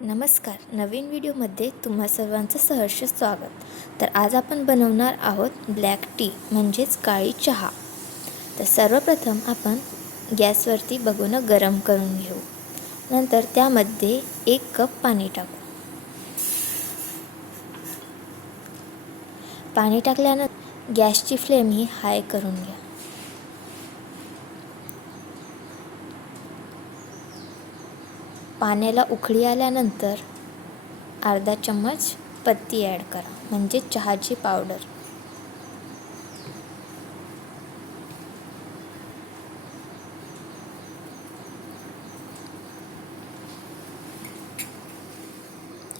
नमस्कार. नवीन व्हिडिओमध्ये तुम्हा सर्वांचं सहर्ष स्वागत. तर आज आपण बनवणार आहोत ब्लॅक टी म्हणजेच काळी चहा. तर सर्वप्रथम आपण गॅसवरती बघून गरम करून घेऊ. नंतर त्यामध्ये एक कप पाणी टाकू. पाणी टाकल्यानंतर गॅसची फ्लेम ही हाय करून घ्या. पाण्याला उकळी आल्यानंतर अर्धा चम्मच पत्ती ॲड करा म्हणजे चहाची पावडर.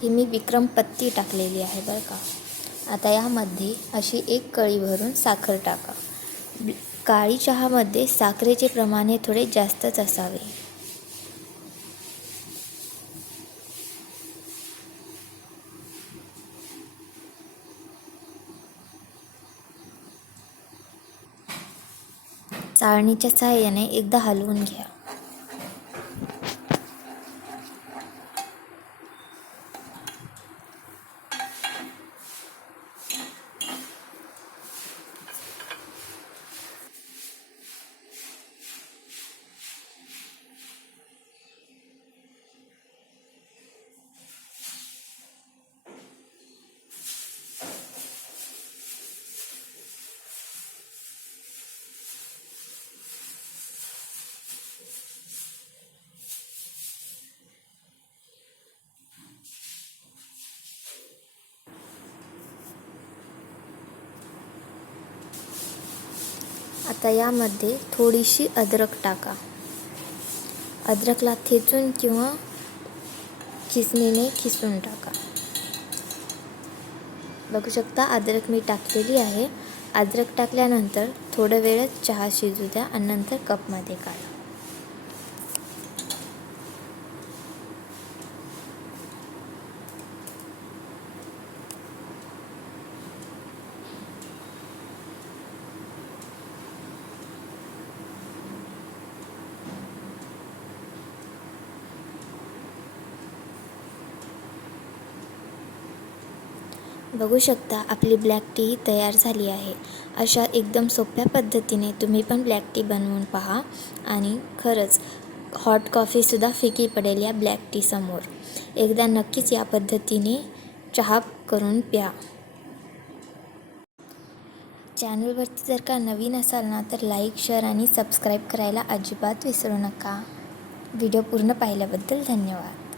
ही मी विक्रम पत्ती टाकलेली आहे बरं का. आता यामध्ये अशी एक कळी भरून साखर टाका. काळी चहामध्ये साखरेचे प्रमाण हे थोडे जास्तच असावे. चाळणीच्या सहाय्याने एकदा हलवून घ्या. आता यामध्ये थोडीशी अद्रक टाका. अद्रकला थेचून किंवा खिसणीने खिसून टाका. बघू शकता अद्रक मी टाकलेली आहे. अद्रक टाकल्यानंतर थोडं वेळच चहा शिजू द्या आणि नंतर कपमध्ये काढा. बघू शकता आपली ब्लॅक टी तयार झाली आहे. अशा एकदम सोप्या पद्धतीने तुम्ही पण ब्लॅक टी बनवून पहा. आणि खरंच हॉट कॉफीसुद्धा फिकी पडेल या ब्लॅक टीसमोर एकदा नक्कीच या पद्धतीने चहा करून प्या. चॅनलवरती जर का नवीन असाल ना तर लाईक शेअर आणि सबस्क्राईब करायला अजिबात विसरू नका. व्हिडिओ पूर्ण पाहिल्याबद्दल धन्यवाद.